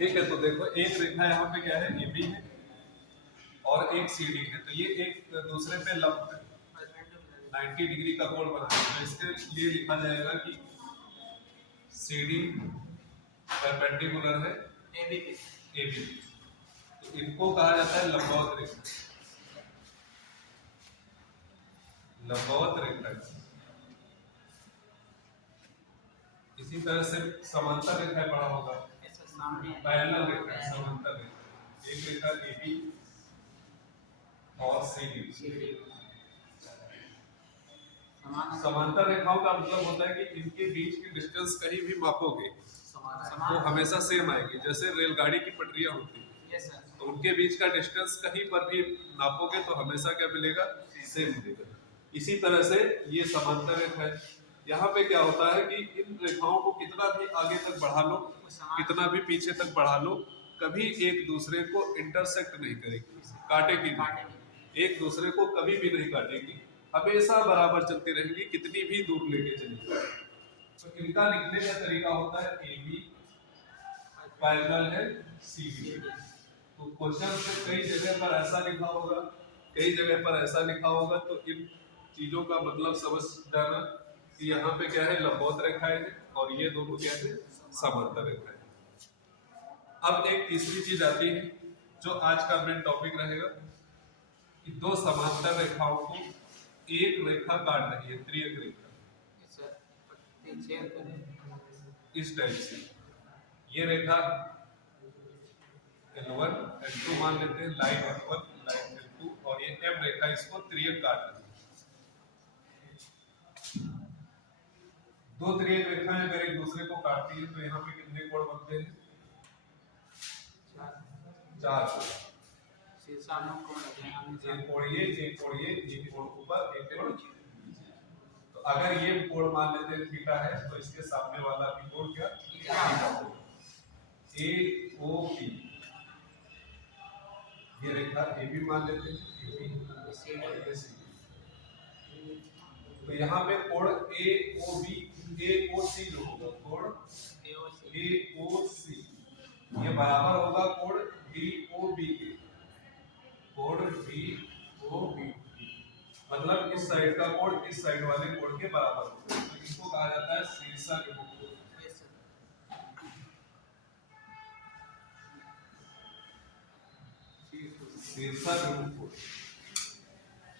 ठीक है, तो देखो एक रेखा यहाँ पे क्या है, ए बी है और एक सी डी है, तो ये एक दूसरे पे लंब है, 90 डिग्री का कोण बना है। तो इसके लिए लिखा जाएगा कि सी डी परपेंडिकुलर है ए बी, तो इनको कहा जाता है लंबवत रेखा। लंबवत रेखा। इसी तरह से समांतर रेखा पढ़ा होगा, पैरेलल रेखा, समांतर रेखा। एक रेखा ए बी और सी डी। समांतर रेखाओं का मतलब होता है कि इनके बीच की डिस्टेंस कहीं भी मापोगे तो हमेशा सेम आएगी। जैसे रेलगाड़ी की पटरियां होती है, तो उनके बीच का डिस्टेंस कहीं पर भी नापोगे तो हमेशा क्या मिलेगा, सेम मिलेगा। इसी तरह से ये समांतर रेखा है। यहाँ पे क्या होता है कि इन रेखाओं को कितना भी आगे तक बढ़ा लो, कितना भी पीछे तक बढ़ा लो, कभी एक दूसरे को इंटरसेक्ट नहीं करेगी, काटेगी नहीं, एक दूसरे को कभी भी नहीं काटेगी, हमेशा बराबर चलती रहेंगी, कितनी भी दूर लेके चलेगी। तो इनका लिखने का तरीका होता है ए बी पैरेलल है सी डी। तो क्वेश्चन से कई जगह पर ऐसा लिखा होगा, कई जगह पर ऐसा लिखा होगा, तो इन चीजों का मतलब समझ जाना कि यहाँ पे क्या है, लंबवत रेखाएं है और ये दोनों क्या है, समांतर रेखाएं। अब एक तीसरी चीज आती है जो आज का मेन टॉपिक रहेगा कि दो समांतर रेखाओं को एक रेखा काट रही है, त्रियक रेखा, इस टाइप से। ये रेखा L1 L2 मान लेते हैं, लाइन L1 लाइन L2, और ये M रेखा इसको त्रियक काट रही है। दो त्रियक रेखाएं अगर एक दूसरे को काटती है तो यहाँ पे कितने कोण बनते हैं, 4 कोण। एक कोण ये, एक कोण ये, एक कोण ऊपर, एक कोण। तो अगर ये कोण मान लेते हैं थीटा है, तो इसके सामने वाला भी कोण क्या, थीटा। ए ओ पी, ये रेखा ए बी मान लेते हैं, और ये सी। तो यहाँ पे कोण ए ओ बी, ए ओ सी जो होगा, कोण ए ओ सी ये बराबर होगा कोण डी ओ बी के, कोण डी ओ बी, मतलब इस साइड का कोण इस साइड वाले कोण के बराबर होगा। तो इसको कहा जाता है शीर्षाभिमुख कोण। शीर्षाभिमुख कोण।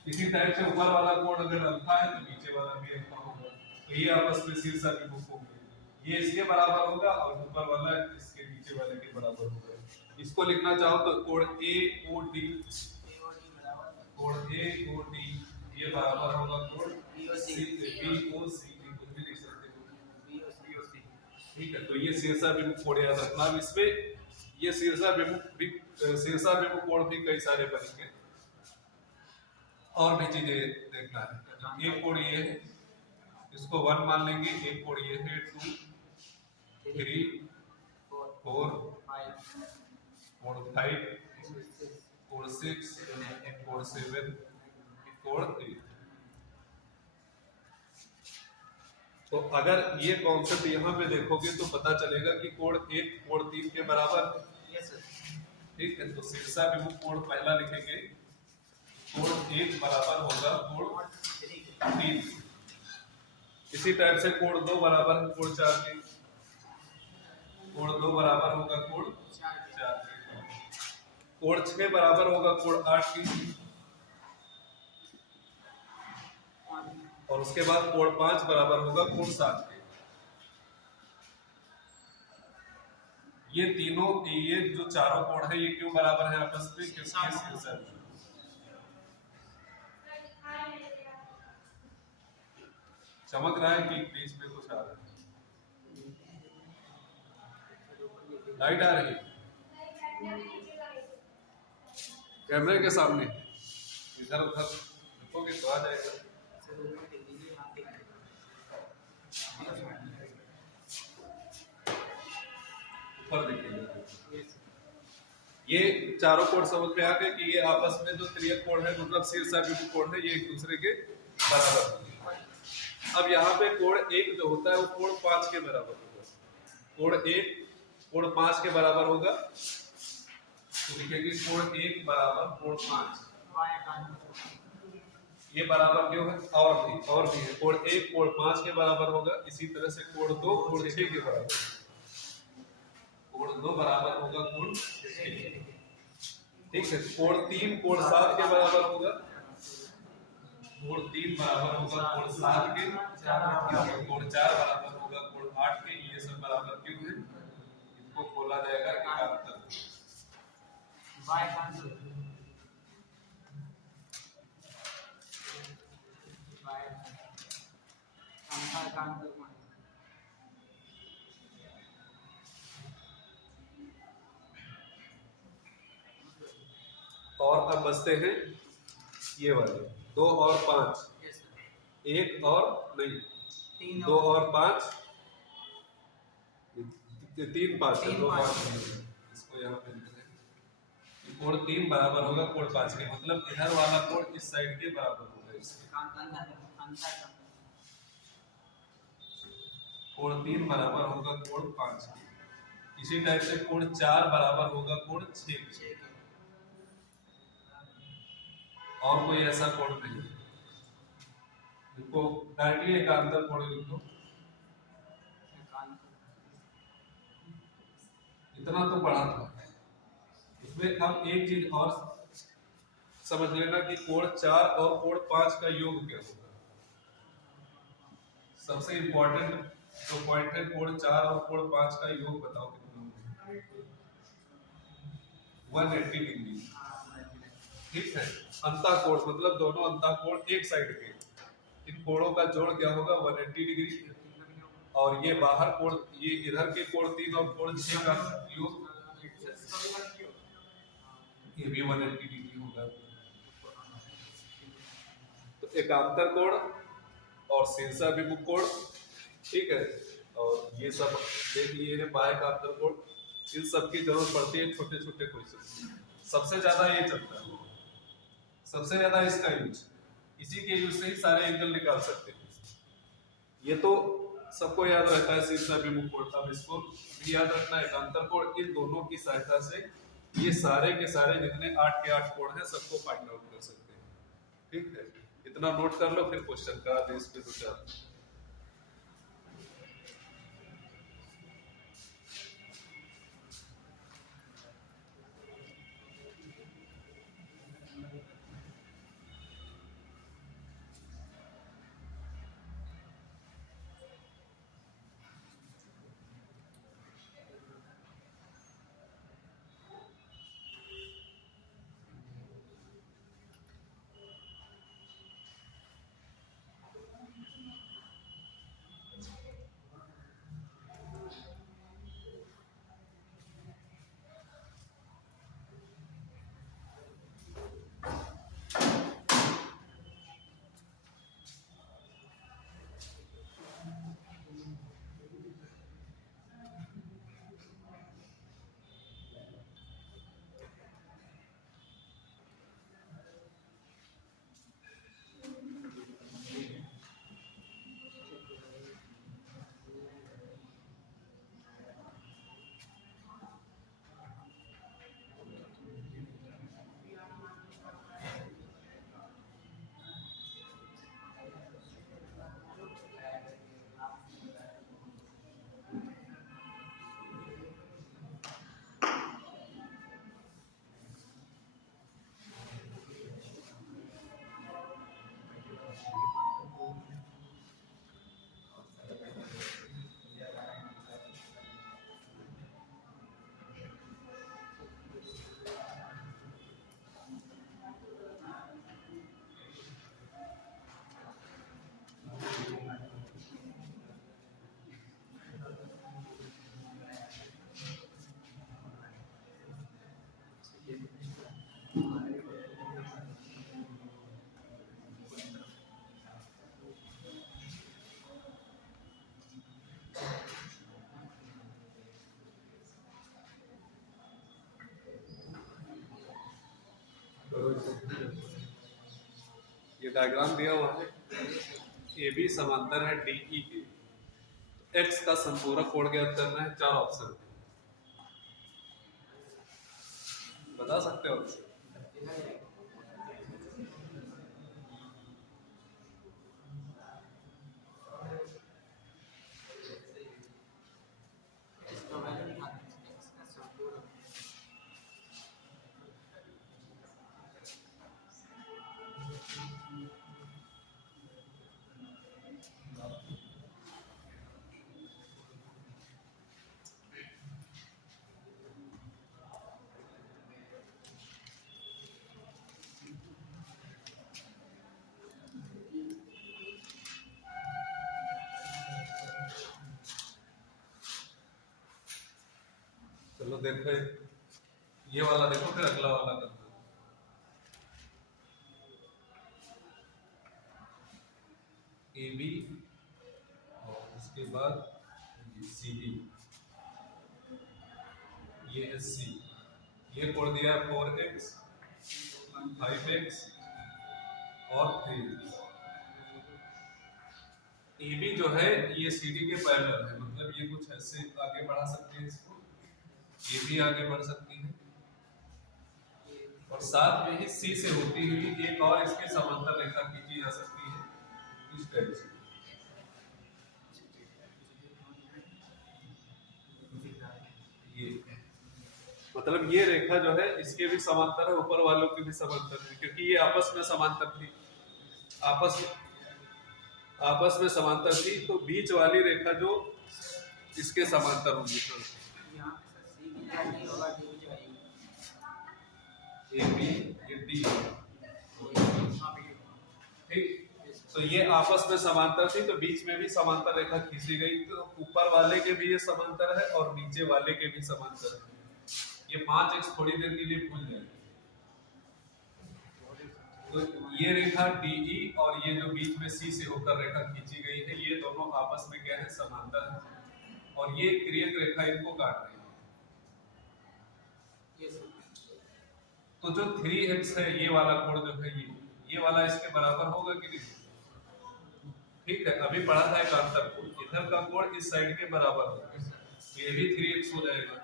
इसी टाइप से ऊपर वाला कोण अगर अल्फा है तो नीचे वाला भी अल्फा होगा, तो ये आपस में शीर्षाभिमुख होंगे। ये इसके बराबर होगा और ऊपर वाला इसके नीचे वाले के बराबर होगा। इसको लिखना चाहो तो कोण ए ओ डी, कोण ए ओ डी ये बराबर होगा कोण बी ओ सी, कुछ भी लिख सकते हो, ठीक है। तो ये शीर्षाभिमुख कोण याद रखना। अब इसमें ये शीर्षाभिमुख कोण भी कई सारे बनेंगे, और भी चीजें देखना है। एक कोण ये है, इसको 1 मान लेंगे, एक कोण ये है 2 3 4 कोण 5 कोण 6 कोण 7 कोण 8। तो अगर ये कॉन्सेप्ट यहाँ पे देखोगे तो पता चलेगा कि कोण 1 कोण 3 के बराबर है, ठीक है। तो शीर्षाभिमुख कोण पहला लिखेंगे, कोण 1 बराबर होगा कोण 3। इसी टाइप से कोण 2 बराबर है कोण 4 के, कोण 2 बराबर होगा कोण 4 के, कोण 6 बराबर होगा कोण 8 की, और उसके बाद कोण 5 बराबर होगा कोण 7 के। ये तीनों, ये जो चारों कोण है ये क्यों बराबर है आपस में, क्योंकि चमक रहा है कि बीच में कुछ आ रहा है, लाइट आ रही है कैमरे के सामने, इधर उधर रखोगे तो आ जाएगा। ऊपर देखिए, ये चारों कोण समझ में आ गए कि ये आपस में जो त्रियक कोण है, मतलब शीर्षाभिमुख कोण है, ये एक दूसरे के बराबर होंगे। अब यहाँ पे कोण 1 जो होता है वो कोण 5 के बराबर होगा। कोण 1 कोण 5 के बराबर होगा, तो लिखेंगे कोण 1 बराबर कोण 5। ये बराबर क्यों है, और भी है, कोण 1 कोण 5 के बराबर होगा। इसी तरह से कोण 2 कोण 6 के बराबर, कोण 2 बराबर होगा कोण 6। ठीक है, कोण 3 कोण 7 के बराबर होगा, कोण 3 बराबर होगा कोण 7 के, कोण 4 बराबर होगा कोण 8 के। ये सब बराबर क्यों है, इनको खोला जाएगा एकांतर। और अब बचते हैं ये वाले 2 और 5, 1 और नहीं 2 और 5, 3 5 है, 2 5 इसको यहाँ पे लिख दें। कोण 3 बराबर होगा कोण 5 के, मतलब इधर वाला कोण इस साइड के बराबर होगा इसके। कोण 3 बराबर होगा कोण 5 के। इसी टाइप से कोण 4 बराबर होगा कोण 6 के। और कोई ऐसा कोण नहीं, इनको डायरेक्टली एकांतर कोण लिख दो। इतना तो पढ़ा था, इसमें अब एक चीज और समझ लेना कि कोण 4 और कोण 5 का योग क्या होगा। सबसे इंपॉर्टेंट जो पॉइंट है, कोण 4 और कोण 5 का योग बताओ कितना होगा, 180 डिग्री। ठीक है, अंतःकोण मतलब दोनों अंतःकोण एक साइड के, इन कोणों का जोड़ क्या होगा 180 डिग्री। और ये बाहर कोण, ये इधर के कोण 3 और कोण 6 का योग, ये भी 180 डिग्री होगा। तो एकांतर कोण और शीर्षाभिमुख कोण, ठीक है, और ये सब देख लिए हैं बाह्यकांतर कोण। इन सब की जरूरत पड़ती है छोटे छोटे क्वेश्चन, सबसे ज्यादा ये चलता है, सबसे ज्यादा इसका यूज, इसी के यूज से ही सारे एंगल निकाल सकते हैं। ये तो सबको याद रहता है शीर्षाभिमुख कोण, अब इसको भी याद रखना है एकांतर कोण। इन दोनों की सहायता से ये सारे के सारे जितने 8 के 8 कोण हैं सबको फाइंड आउट कर सकते हैं। ठीक है, इतना नोट कर लो, फिर क्वेश्चन करा दे इस पे 2-4। ये डायग्राम दिया हुआ है, ए बी समांतर है डी ई के। एक्स का संपूरक कोण ज्ञात करना है, 4 ऑप्शन है। बता सकते हो? चलो देखो ये वाला देखो, फिर अगला वाला करते हैं। ए बी और उसके बाद सी डी, ये है सी, ये कोड दिया 4x 5x और 3x। ए बी जो है ये सी डी के पैरेलल है, मतलब ये कुछ ऐसे आगे बढ़ा सकते हैं इसको, ये भी आगे बढ़ सकती है और साथ में ही सी से होती हुई एक और इसके समांतर रेखा खींची जा सकती है इस टाइप से। ये मतलब ये रेखा जो है इसके भी समांतर है, ऊपर वालों की भी समांतर है, क्योंकि ये आपस में समांतर थी, आपस में समांतर थी, तो बीच वाली रेखा जो इसके समांतर होगी। ए बी ये डी, ठीक। तो ये आपस में समांतर थी, तो बीच में भी समांतर रेखा खींची गई, तो ऊपर वाले के भी ये समांतर है और नीचे वाले के भी समांतर है। ये 5x थोड़ी देर के लिए भूल जाए। तो ये रेखा DE और ये जो बीच में C से होकर रेखा खींची गई है, ये दोनों आपस में क्या है, समांतर है, और ये तिर्यक रेखा इनको काट रही है। तो जो 3x है, ये वाला कोण जो है, ये वाला इसके बराबर होगा कि नहीं? ठीक है, अभी पढ़ा था एक अंतर कोण, इधर का कोण इस साइड के बराबर होगा, ये भी 3x हो जाएगा।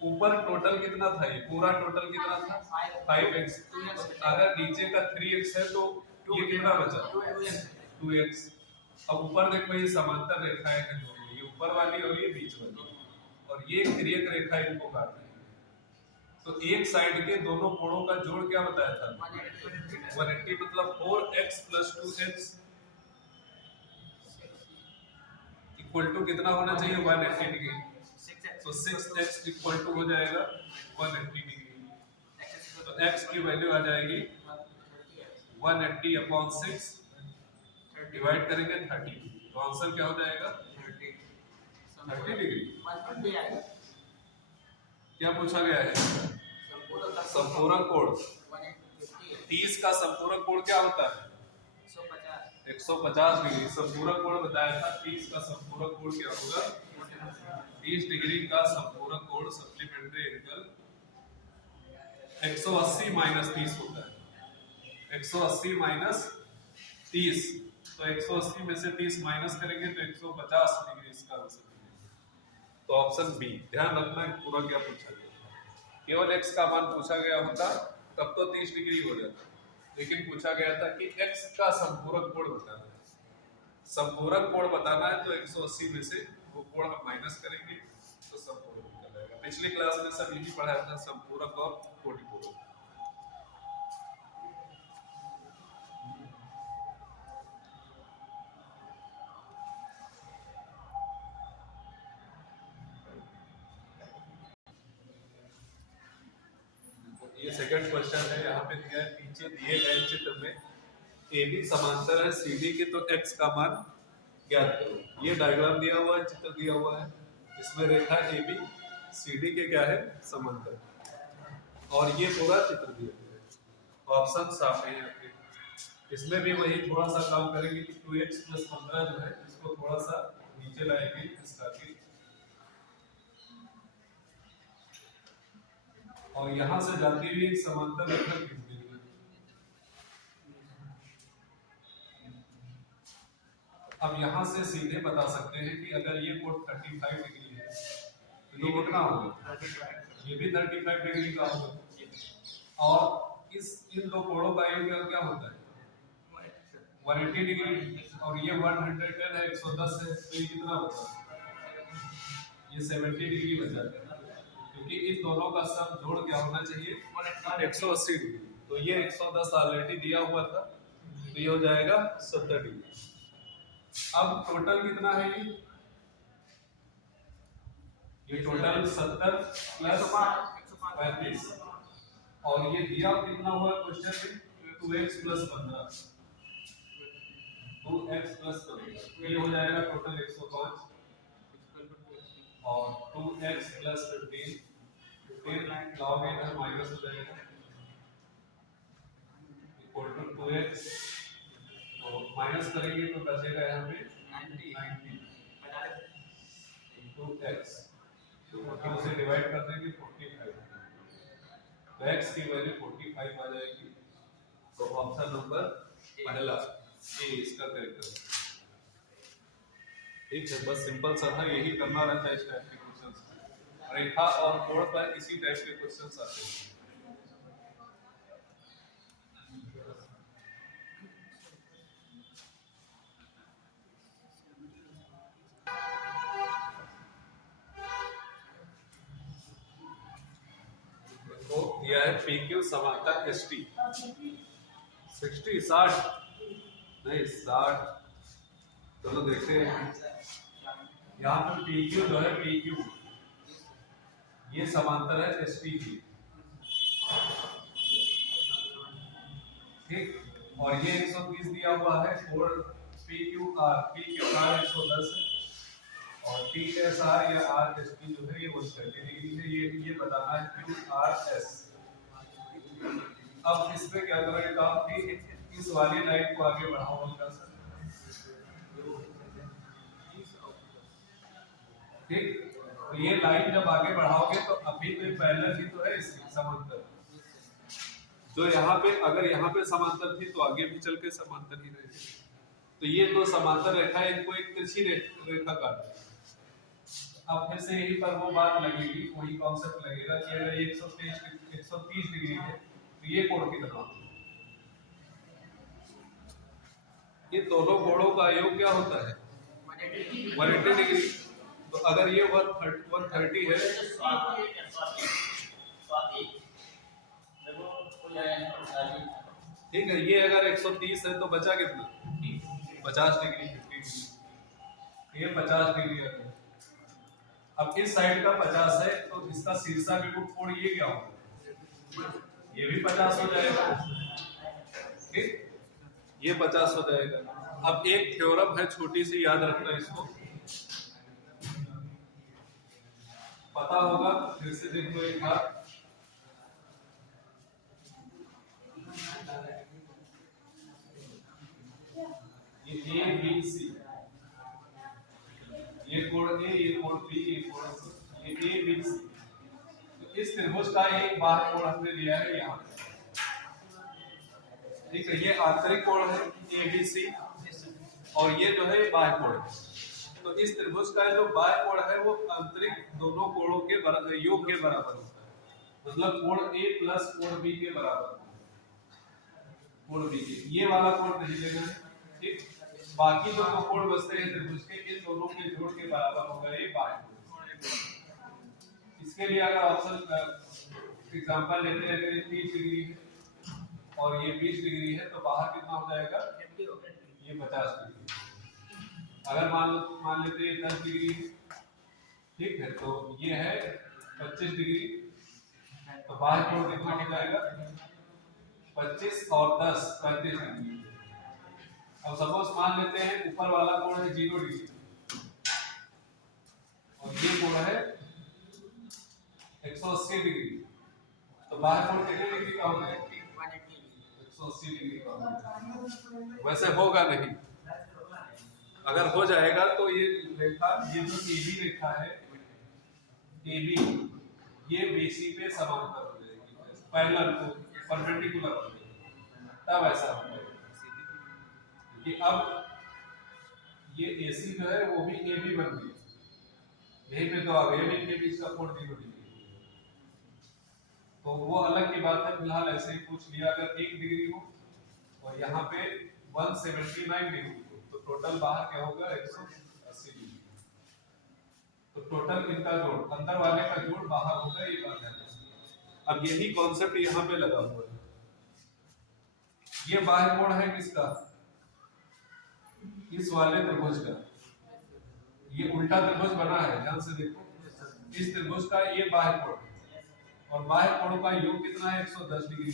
ऊपर टोटल कितना था, ये पूरा टोटल कितना था 5x, अगर नीचे का 3x है तो ये कितना बचा 2x। अब ऊपर देखो ये समांतर रेखाएं हैं दोनों, ये ऊपर वाली और ये बीच वाली, और ये तिर्यक रेखा इनको काट रही है। तो एक साइड के दोनों कोणों का जोड़ क्या बताया था 180, मतलब 4x + 2x इक्वल टू कितना होना चाहिए 180 डिग्री। तो 6x इक्वल टू हो जाएगा 180 डिग्री। तो x की वैल्यू आ जाएगी 180/6 डिवाइड करेंगे 30, तो आंसर क्या हो जाएगा 30 डिग्री। क्या पूछा गया है? संपूरक कोण। 30 का संपूरक कोण क्या होता है 150 डिग्री। संपूरक कोण बताया था, 30 का संपूरक कोण क्या होगा 30 डिग्री का संपूरक कोण सप्लीमेंट्री एंगल 180 - 30 होता है। 180 - 30, तो 180 में से 30 माइनस करेंगे तो 150 डिग्री इसका आंसर। तो ऑप्शन बी। ध्यान रखना है पूरा क्या पूछा गया, केवल x का मान पूछा गया होता तब तो 30 डिग्री हो जाता, लेकिन पूछा गया था कि x का संपूरक कोण बताना है। संपूरक कोण बताना है तो 180 में से वो कोण हम माइनस करेंगे तो संपूरक निकल जाएगा। पिछली क्लास में सब यही पढ़ाया था, संपूरक और कोटिपूरक। ये सेकंड क्वेश्चन है, यहाँ पे दिया है नीचे दिए गए चित्र में AB समांतर है CD के, तो x का मान ज्ञात करो। ये डायग्राम दिया हुआ है, चित्र दिया हुआ है, इसमें रेखा AB CD के क्या है समांतर, और ये पूरा चित्र दिया हुआ है। ऑप्शन साफ है यहाँ पे। इसमें भी वही थोड़ा सा काम करेंगे कि 2x + 15 जो है इसको थोड़ा सा नीचे लाएंगे इसका भी, और यहां से जाती हुई एक समांतर रेखा खींच देंगे। अब यहां से सीधे बता सकते हैं कि अगर ये कोण 35 डिग्री है तो ये कितना होगा ये भी 35 डिग्री का होगा। और इन दो कोणों का योग क्या होता है 180 डिग्री, और ये 110 है, 110 है, तो ये कितना बचा, ये 70 डिग्री बचा है, क्योंकि इन दोनों का सम जोड़ क्या होना चाहिए 180 डिग्री। तो ये 110 ऑलरेडी दिया हुआ था, तो ये हो जाएगा 70 डिग्री। अब टोटल कितना है ये टोटल 70 प्लस 35, और ये दिया कितना हुआ क्वेश्चन में 2x प्लस 15, 2x प्लस 15, ये हो जाएगा टोटल 105, और 2x प्लस 15 लाओगे इधर माइनस हो जाएगा इक्वल टू 2x, तो माइनस करेंगे तो बचेगा यहाँ पे 90 2x, तो उसे डिवाइड कर देंगे 45, तो x की वैल्यू 45 आ जाएगी। तो ऑप्शन नंबर पहला ये इसका करेक्ट है। ठीक है, बस सिंपल सा था, यही करना रहता है इस टाइप के क्वेश्चंस। रेखा और कोण पर इसी टाइप के क्वेश्चंस आते हैं। तो दिया है PQ समांतर ST 60 नहीं 60, चलो देखते हैं। यहाँ पर PQ जो है PQ ये समांतर है ST की, ठीक, और ये 130 दिया हुआ है, कोण PQR 110 है, और TSR या RST जो है ये 130 डिग्री है। ये बताना है QRS। अब इस पे क्या करेंगे आप कि इस वाली लाइन को आगे बढ़ाओ हल्का सा, ठीक, तो ये लाइन जब आगे बढ़ाओगे तो अभी तो पैरेलल ही तो है इसकी समांतर, जो यहाँ पे अगर यहाँ पे समांतर थी तो आगे भी चल के समांतर ही रहेगी। तो ये दो समांतर रेखा है, इनको एक तिरछी रेखा काटो। अब फिर से यही पर वो बात लगेगी, वही कॉन्सेप्ट लगेगा कि अगर 130 डिग्री है तो ये कोण कितना होगा, ये दोनों कोणों का योग क्या होता है 180 डिग्री। तो अगर ये 130 है, ठीक है, ये अगर 130 है तो बचा कितना 50 डिग्री, 50 डिग्री, ये 50 डिग्री है। अब इस साइड का 50 है तो इसका शीर्षा विमुख कोण ये क्या होगा, ये भी 50 हो जाएगा, ठीक, ये 50 हो जाएगा। अब एक थ्योरम है छोटी सी, याद रखना इसको, पता होगा, फिर से देख लो एक बार। ये A B C, ये कोण A, ये कोण B, ये कोण C, ये A B C। तो इस त्रिभुज का एक बाह्य कोण हमने लिया है यहाँ, ठीक है, ये आंतरिक कोण है A B C, और ये जो है बाह्य कोण है। तो इस त्रिभुज का जो बाह्य कोण है वो आंतरिक दोनों कोणों के योग के बराबर होता है, मतलब कोण A प्लस कोण B के बराबर, कोण B के, ये वाला कोण नहीं लेना है, ठीक। बाकी जो दो कोण बचते हैं त्रिभुज के, इन दोनों के जोड़ के बराबर होगा ये बाह्य कोण। इसके लिए अगर ऑप्शन एग्जांपल लेते हैं, अगर 30 डिग्री है और ये 20 डिग्री है तो बाहर कितना हो जाएगा ये 50 डिग्री। अगर मान लेते हैं 10 डिग्री, ठीक है, तो ये है 25 डिग्री, तो बाहर कोण कितना हो जाएगा 25 और 10 35 डिग्री। अब सपोज मान लेते हैं ऊपर वाला कोण है 0 डिग्री और ये कोण है 180 डिग्री, तो बाहर कोण कितने डिग्री का होगा 180 डिग्री का होगा। वैसे होगा नहीं, अगर हो जाएगा तो ये रेखा, ये जो AB रेखा है AB, ये BC पे समांतर हो जाएगी, पैरेलल परपेंडिकुलर हो जाएगी, तब ऐसा हो जाएगा। कि अब ये AC जो है वो भी AB बन गई, यहीं पे तो आ गया, इनके बीच का कोण 0 डिग्री, तो वो अलग की बात है, फिलहाल ऐसे ही पूछ लिया। अगर 1 डिग्री हो और यहाँ पे 179 डिग्री हो तो टोटल बाहर क्या होगा 180 डिग्री। तो टोटल इनका जोड़, अंदर वाले का जोड़ बाहर होगा, ये बात है। अब यही कॉन्सेप्ट यहाँ पे लगा हुआ है। ये बाह्य कोण है किसका, इस वाले त्रिभुज का। ये उल्टा त्रिभुज बना है, ध्यान से देखो। इस त्रिभुज का ये बाह्य कोण और बाह्य कोणों का योग कितना है 110 डिग्री।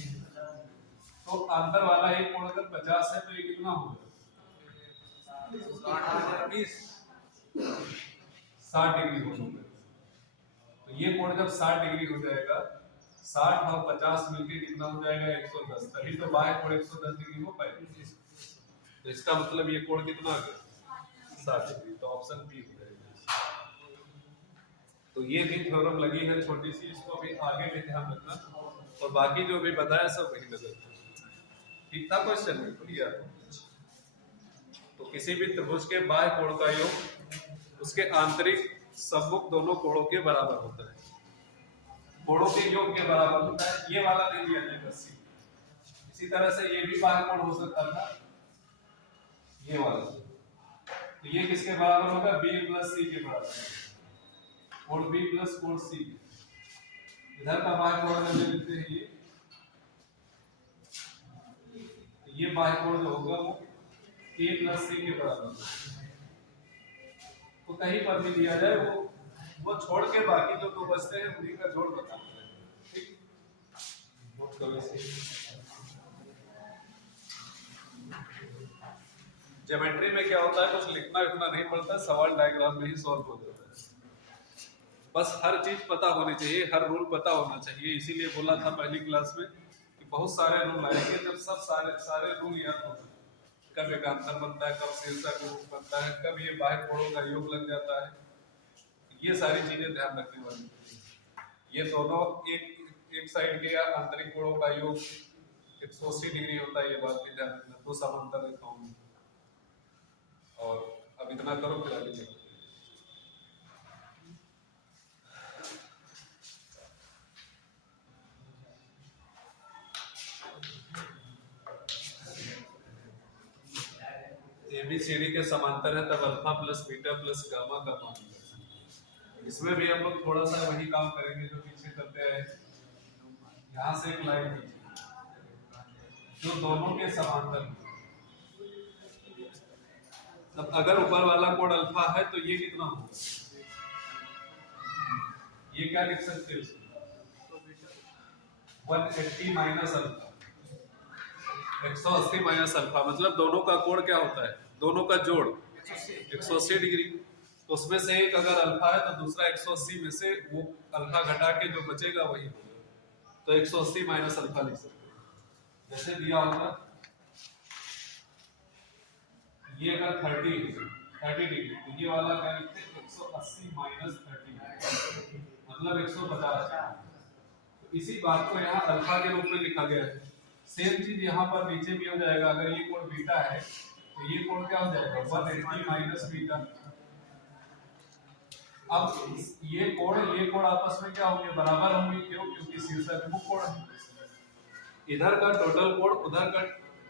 तो अंदर वाला एक कोण अगर 50 है तो ये कितना होगा 60 डिग्री होगा। तो ये कोण जब 60 डिग्री हो जाएगा, 60 और 50 मिलके कितना हो जाएगा 110, तभी तो बाह्य कोण 110 डिग्री हो पाएगा। तो इसका मतलब ये कोण कितना आ गया 60 डिग्री। तो ऑप्शन बी हो जाएगा। तो ये भी थ्योरम लगी है छोटी सी, इसको भी आगे भी ध्यान रखना, और बाकी जो भी बताया सब वही लगा। ठीक था क्वेश्चन में क्लियर। तो किसी भी त्रिभुज के बाह्य कोण का योग उसके आंतरिक सम्मुख दोनों कोणों के बराबर होता है, कोणों के योग के बराबर होता है। ये वाला नहीं दिया जाएगा सी। इसी तरह से ये भी बाह्य कोण हो सकता था, ये वाला। तो ये किसके बराबर होगा बी प्लस सी के बराबर, कोण बी प्लस कोण सी। इधर का बाह्य कोण अगर लिखते हैं ये बाह्य कोण जो होगा वो a प्लस सी के बराबर। तो कहीं पर भी दिया जाए वो छोड़ के बाकी जो दो बचते हैं उन्हीं का जोड़ बताना है। ठीक, नोट करो इसे। ज्योमेट्री में क्या होता है, कुछ लिखना इतना नहीं पड़ता, सवाल डायग्राम में ही सॉल्व हो जाता है। बस हर चीज पता होनी चाहिए, हर रूल पता होना चाहिए। इसीलिए बोला था पहली क्लास में कि बहुत सारे रूल आएंगे, जब सब सारे रूल याद हो, कब एकांतर बनता है, कब शीर्षक रूप बनता है, कब ये बाह्य कोणों का योग लग जाता है, ये सारी चीजें ध्यान रखने वाली। ये दोनों एक साइड के या आंतरिक कोणों का योग 180 डिग्री होता है, ये बात भी ध्यान रखना। दो समांतर रेखाओं में। और अब इतना करो फिर आगे चलो। एबीसीडी के समांतर है तब alpha plus beta plus gamma का मान। इसमें भी हम लोग थोड़ा सा वही काम करेंगे जो पीछे करते हैं। यहाँ से एक लाइन जो दोनों के समांतर, अब अगर ऊपर वाला कोण अल्फा है तो ये कितना होगा, ये क्या लिख सकते हैं 180 माइनस अल्फा, 180 माइनस अल्फा, मतलब दोनों का कोण क्या होता है, दोनों का जोड़ 180 डिग्री। तो उसमें से एक अगर अल्फा है तो दूसरा 180 में से वो अल्फा घटा के जो बचेगा वही होगा। तो 180 माइनस अल्फा लिख सकते हैं। जैसे दिया होगा ये अगर 30 डिग्री तो ये वाला क्या लिखते हैं 180 माइनस 30 मतलब 150। तो इसी बात को यहाँ अल्फा के रूप में लिखा गया है। सेम चीज यहाँ पर नीचे भी हो जाएगा। अगर ये कोण बीटा है तो ये कोण क्या हो जाएगा 180 माइनस बीटा। अब ये कोण आपस में क्या होंगे बराबर होंगे, क्यों, क्योंकि शीर्षाभिमुख कोण है। इधर का टोटल कोण उधर का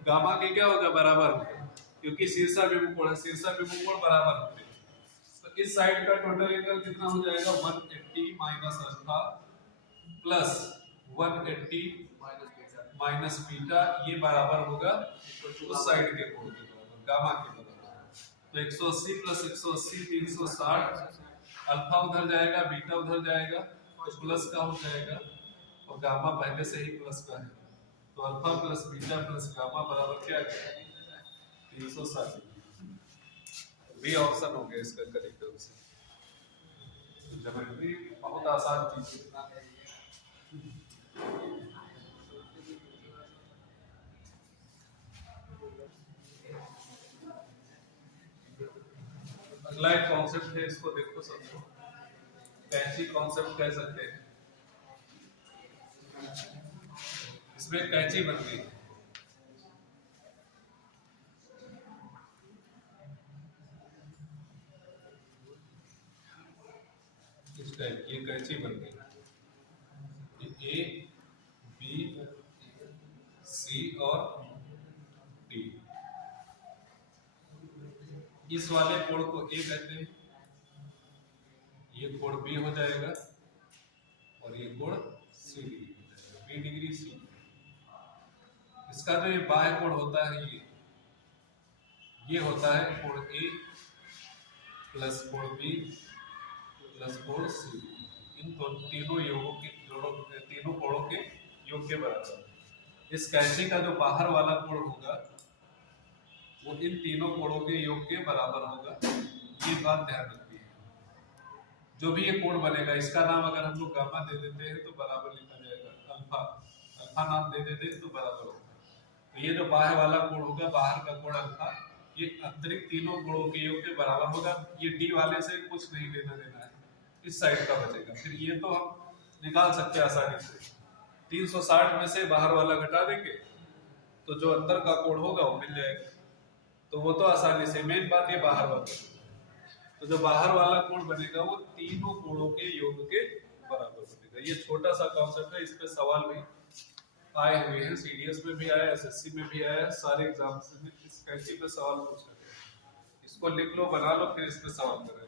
गामा के क्या होगा बराबर होगा, क्योंकि शीर्षाभिमुख कोण है, शीर्षाभिमुख कोण बराबर होंगे। तो इस साइड का टोटल एंगल कितना हो जाएगा 180 minus alpha plus 180 minus beta, ये बराबर होगा उस साइड के कोण के बराबर, गामा के बराबर। तो 180 प्लस 180 360, अल्फा उधर जाएगा बीटा उधर जाएगा तो प्लस का हो जाएगा, और गामा पहले से ही प्लस का है। तो alpha plus beta plus gamma बराबर क्या है 360। बी ऑप्शन हो गया इसका करेक्ट आंसर। ज्योमेट्री बहुत आसान चीज है। अगला एक कॉन्सेप्ट है, इसको देखो समझो, कैंची कॉन्सेप्ट कह सकते हैं। इसमें कैंची बन गई, इस टाइप की कैंची बन गई। ए सी और डी। इस वाले कोण को ए कहते हैं, ये कोण बी हो जाएगा और ये कोण सी डिग्री हो जाएगा, बी डिग्री सी। इसका जो ये बाह्य कोण होता है ये होता है कोण ए प्लस कोण बी प्लस कोण सी। इन तीनों योगों के तीनों कोणों के योग के बराबर। इस कैंची का जो बाहर वाला कोण होगा वो इन तीनों कोणों के योग के बराबर होगा, ये बात ध्यान रखनी है। जो भी ये कोण बनेगा इसका नाम अगर हम लोग गामा दे देते हैं तो बराबर लिखा जाएगा, अल्फा अल्फा नाम दे देते हैं तो बराबर होगा। तो ये जो बाहर वाला कोण होगा, बाहर का कोण अल्फा, ये अतिरिक्त तीनों कोणों के योग के बराबर होगा। ये डी वाले से कुछ नहीं लेना देना है, इस साइड का बचेगा। फिर ये तो हम निकाल सकते हैं आसानी से। 360 में से बाहर वाला घटा देंगे तो जो अंदर का कोण होगा वो मिल जाएगा, तो वो तो आसानी से। मेन बात ये बाहर वाला, तो जो बाहर वाला कोण बनेगा वो तीनों कोणों के योग के बराबर बनेगा। ये छोटा सा कॉन्सेप्ट है, इस पे सवाल भी आए हुए हैं, सीडीएस में भी आया, एसएससी में भी आया, सारे एग्जाम्स में इस कैंची पे सवाल पूछा गया। इसको लिख लो, बना लो, फिर इस पे सवाल करें।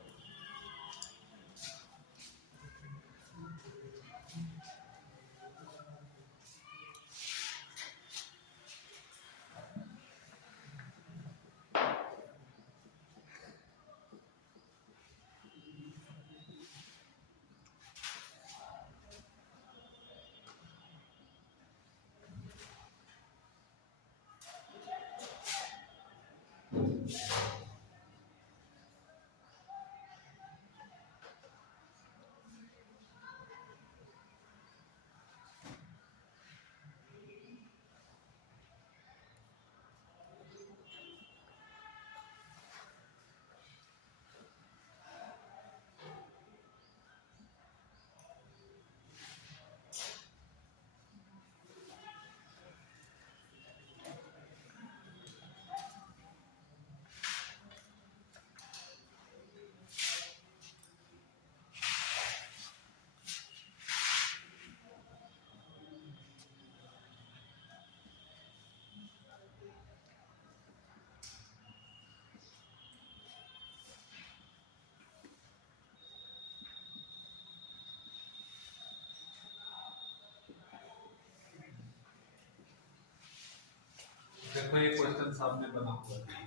देखो ये क्वेश्चन सामने बना हुआ है,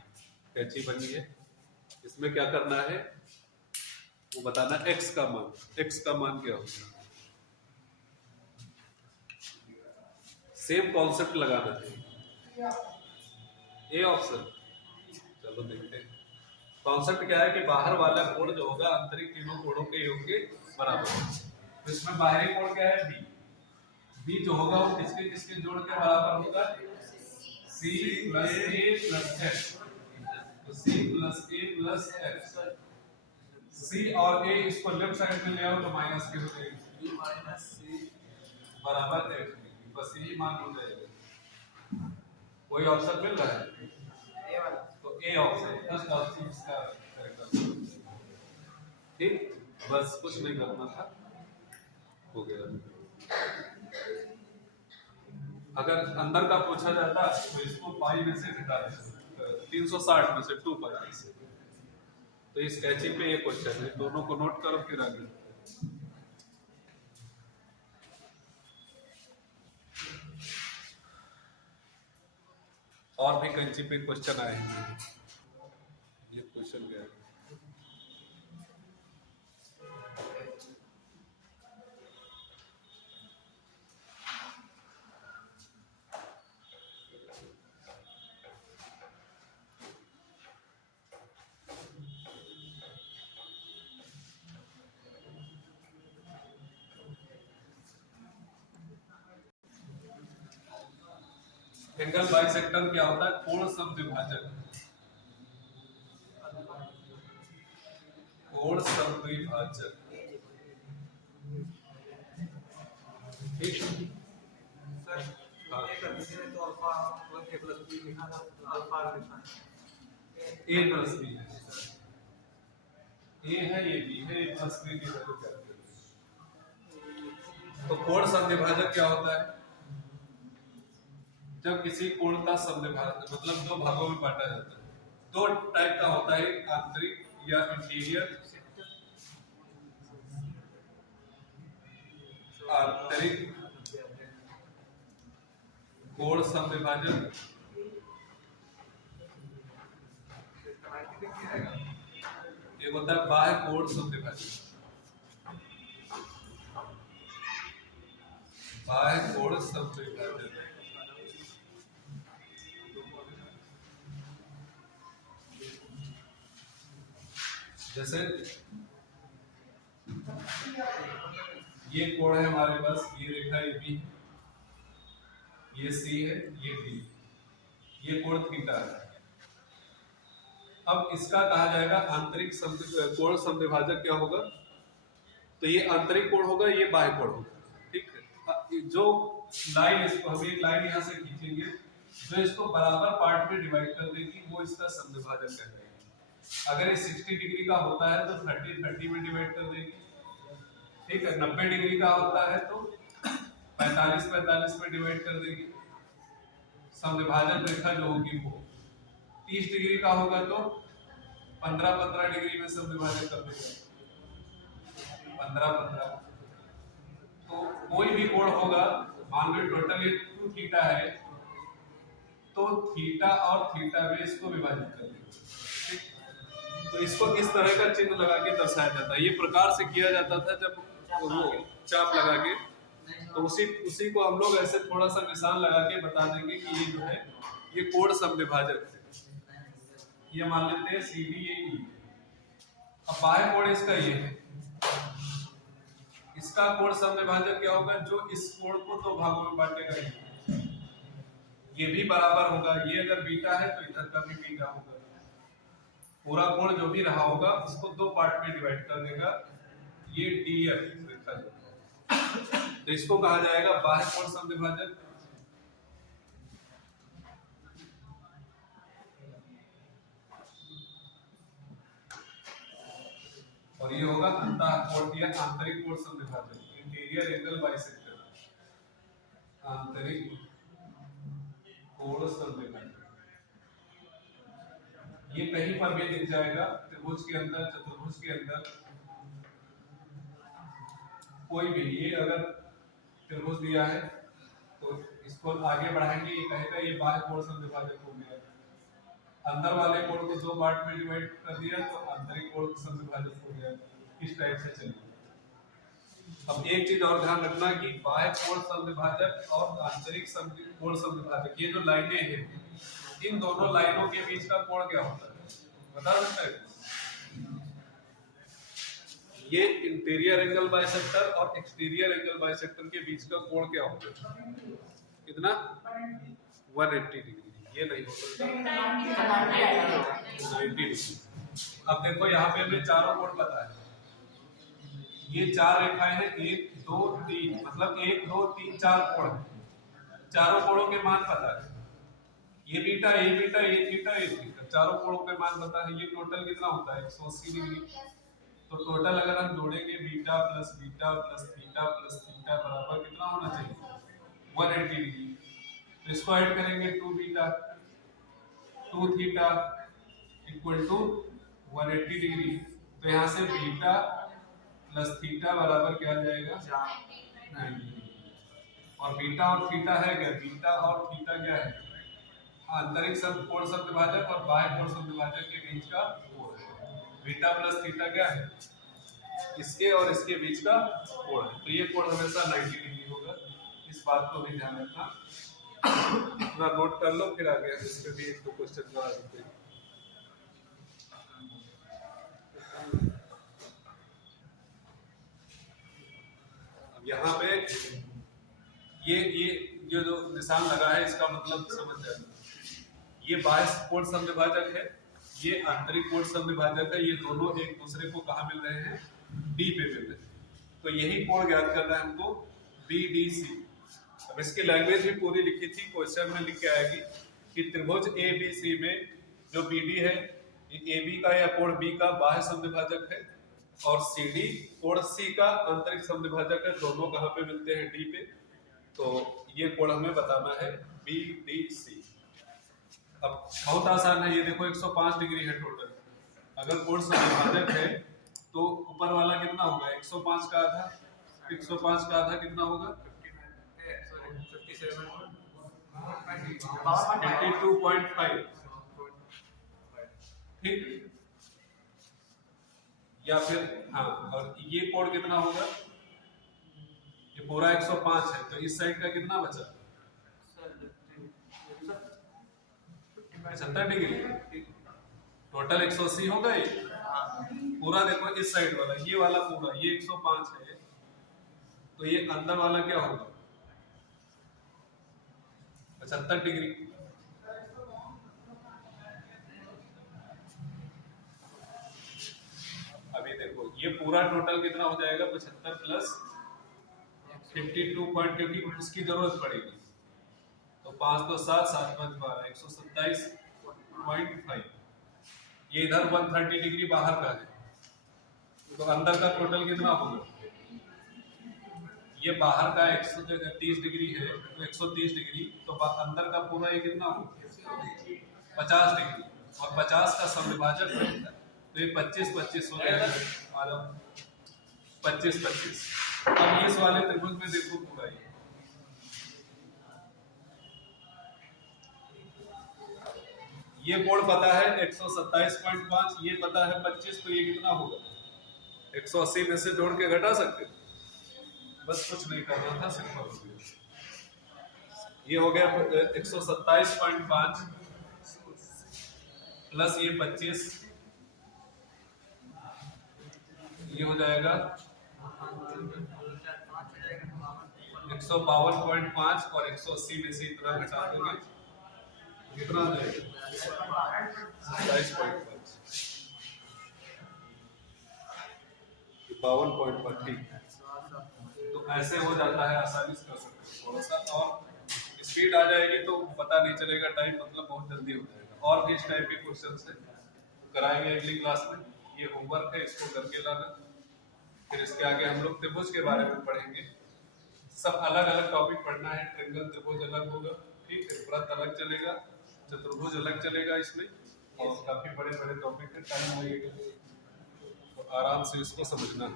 कैंची बनी है, इसमें क्या करना है वो बताना। x का मान क्या होगा, सेम कॉन्सेप्ट लगाना है। ए ऑप्शन, चलो देखते हैं। कॉन्सेप्ट क्या है कि बाहर वाला कोण जो होगा आंतरिक तीनों कोणों के योग के बराबर है। तो इसमें बाहरी कोण क्या है, बी। बी जो होगा वो किसके किसके जोड़ के बराबर होगा, C plus A plus X। तो C plus A plus X, C और A इसको लेफ्ट साइड में ले आओ तो माइनस के हो जाएगा, B minus C बराबर X, बस यही मान हो जाएगा। कोई ऑप्शन मिल रहा है, A वाला, तो A ऑप्शन फर्स्ट ऑप्शन इसका करेक्ट आंसर। ठीक, बस कुछ नहीं करना था, हो गया। अगर अंदर का पूछा जाता तो इसको पाई में से घटा देते, 360 में से 2 पाई से। तो इस कैंची पे ये क्वेश्चन है, दोनों को नोट करो फिर आगे। और भी कैंची पे क्वेश्चन आए हैं। ये क्वेश्चन क्या है, एंगल बाइसेक्टर क्या होता है, कोण समद्विभाजक। कोण समद्विभाजक, ठीक सर। हाँ, ए कर दीजिए तो अल्फा प्लस ए प्लस बी लिखा था, अल्फा लिखा है, ए प्लस बी है, ए है ये बी है, ए प्लस बी की वैल्यू क्या है। तो कोण समद्विभाजक क्या होता है, जब किसी कोण का समद्विभाजक मतलब दो भागों में बांटा जाता है, दो टाइप का होता है, आंतरिक या इंटीरियर, आंतरिक कोण समद्विभाजक, एक होता है बाह्य कोण समद्विभाजक। बाह्य कोण समद्विभाजक जैसे ये कोण है हमारे पास, ये रेखा ए बी, ये सी है, ये डी, ये कोण थीटा है। अब इसका कहा जाएगा आंतरिक कोण समद्विभाजक क्या होगा, तो ये आंतरिक कोण होगा, ये बाह्य कोण होगा, ठीक है। जो लाइन, इसको हम एक लाइन यहां से खींचेंगे जो इसको बराबर पार्ट में डिवाइड कर देगी, वो इसका समद्विभाजक कहलाएगा। अगर ये 60 डिग्री का होता है तो 30 में डिवाइड कर देगी, ठीक है। 90 डिग्री का होता है तो 45 में डिवाइड कर देगी। समद्विभाजक रेखा जो होगी वो 30 डिग्री का होगा तो 15 डिग्री में समद्विभाजक कर देगा, 15। तो कोई भी कोण होगा, मान लो टोटल ये 2 थीटा है, तो थीटा और थीटा में इसको विभाजित कर देंगे। तो इसको इस तरह का चिन्ह लगा के दर्शाया जाता है। ये प्रकार से किया जाता था जब वो चाप लगा के, तो उसी को हम लोग ऐसे थोड़ा सा निशान लगा के बता देंगे कि ये जो है ये कोण समद्विभाजक है। ये मान लेते हैं सी डी, ये ई। अब बाह्य कोण इसका ये है, इसका कोण समद्विभाजक क्या होगा, जो इस कोण को दो भागों में बांटेगा, ये भी बराबर होगा। ये अगर बीटा है तो इधर का भी बीटा होगा। पूरा कोण जो भी रहा होगा उसको दो पार्ट में डिवाइड कर देगा, ये डीएफ रेखा जो, तो इसको कहा जाएगा बाह्य कोण समद्विभाजक। और ये होगा अंतः कोण या आंतरिक कोण समद्विभाजक, इंटीरियर एंगल बाइसेक्टर, आंतरिक कोण समद्विभाजक। ये कहीं पर भी दिख जाएगा, त्रिभुज के अंदर, चतुर्भुज के अंदर, कोई भी। ये अगर त्रिभुज दिया है तो इसको आगे बढ़ाएंगे, ये कहेगा ये बाह्य कोण समद्विभाजक हो गया। अंदर वाले कोण को दो पार्ट में डिवाइड कर दिया तो आंतरिक कोण समद्विभाजक हो गया। इस टाइप से चलिए। अब एक चीज और ध्यान रखना कि बाह्य कोण समद्विभाजक और आंतरिक कोण समद्विभाजक, ये जो लाइनें हैं, इन दोनों लाइनों के बीच का कोण क्या होता है, बता सकते हैं? ये इंटीरियर एंगल बाइसेक्टर और एक्सटीरियर एंगल बाइसेक्टर के बीच का कोण क्या होता है, कितना? 180 डिग्री। ये नहीं हो सकता 90 डिग्री। अब देखो यहाँ पे हमें चारों कोण पता है, ये चार रेखाएं हैं, 1 2 3, मतलब 1 2 3 4 कोण है। चारों कोणों के मान पता है, ये बीटा, ये बीटा, ये थीटा, ये थीटा, चारों कोणों के मान पता है। ये टोटल कितना होता है, 180 डिग्री। तो टोटल अगर हम जोड़ेंगे बीटा प्लस थीटा बराबर कितना होना चाहिए, 180 डिग्री। तो इसको ऐड करेंगे, 2 beta 2 theta equal to 180 degree. तो यहाँ से बीटा प्लस थीटा बराबर क्या आ जाएगा, 90 डिग्री। और बीटा और थीटा है क्या, बीटा और थीटा क्या है, आंतरिक कोण समद्विभाजक और बाह्य कोण समद्विभाजक के बीच का कोण है। बीटा प्लस थीटा क्या है, इसके और इसके बीच का कोण है। तो ये कोण हमेशा 90 डिग्री होगा। इस बात को भी ध्यान रखना, थोड़ा नोट कर लो, फिर आगे इस पे भी एक दो क्वेश्चन बना सकते हैं। अब यहाँ पे ये जो निशान लगा है, इसका मतलब समझ जाए, ये बाह्य कोण समद्विभाजक है, ये आंतरिक कोण समद्विभाजक है। ये दोनों एक दूसरे को कहाँ मिल रहे हैं, डी पे मिल रहे हैं। तो यही कोण ज्ञात करना है हमको, BDC। अब इसकी लैंग्वेज भी पूरी लिखी थी, क्वेश्चन में लिख के आएगी कि त्रिभुज ABC में जो BD है, ये AB का या कोण B का बाह्य समद्विभाजक है, और CD कोण C का आंतरिक समद्विभाजक है। दोनों कहाँ पे मिलते हैं, D पे। तो ये कोण हमें बताना है BDC। अब बहुत आसान है, ये देखो 105 डिग्री है टोटल। अगर कोण समविभाजक है तो ऊपर वाला कितना होगा 105 का आधा, 105 का आधा कितना होगा 52.5, ठीक। या फिर हाँ, और ये कोण कितना होगा, ये पूरा 105 है तो इस साइड का कितना बचा 75 डिग्री, टोटल 180 होगा ये पूरा। देखो इस साइड वाला, ये वाला पूरा, ये 105 है तो ये अंदर वाला क्या होगा 75 डिग्री। अभी देखो ये पूरा टोटल कितना हो जाएगा 75 प्लस 52 पॉइंट, क्योंकि उसकी जरूरत पड़ेगी तो 5 तो 7, 7 5 12, 127.5। ये इधर 130 डिग्री बाहर का है तो अंदर का टोटल कितना होगा, ये बाहर का 130 डिग्री है तो 130 डिग्री, तो अंदर का पूरा ये कितना होगा 50 डिग्री, और 50 का समविभाजक है तो ये 25-25 हो जाएगा, 25-25। अब इस वाले त्रिभुज में देखो पूरा ये कोण पता है 127.5, ये पता है 25, तो ये कितना होगा 180 में से जोड़ के घटा सकते, बस कुछ नहीं करना था, सिंपल हो गया। ये हो गया 127.5 प्लस ये 25, ये हो जाएगा 152.5 और 180 में से इतना घटा दोगे कितना आ जाएगा 27.5, 52.5, ठीक। तो ऐसे हो जाता है, आसानी से कर सकते हैं। थोड़ा सा और स्पीड आ जाएगी तो पता नहीं चलेगा टाइम, मतलब बहुत जल्दी हो जाएगा। और भी इस टाइप के क्वेश्चन है कराएंगे अगली क्लास में। ये होमवर्क है, इसको करके लाना। फिर इसके आगे हम लोग त्रिभुज के बारे में पढ़ेंगे। सब अलग अलग टॉपिक पढ़ना है। ट्रायंगल त्रिभुज अलग होगा, ठीक है, वृत्त अलग चलेगा, चतुर्भुज अलग चलेगा इसमें, और काफी बड़े बड़े टॉपिक है, टाइम लगेगा तो आराम से इसको समझना है।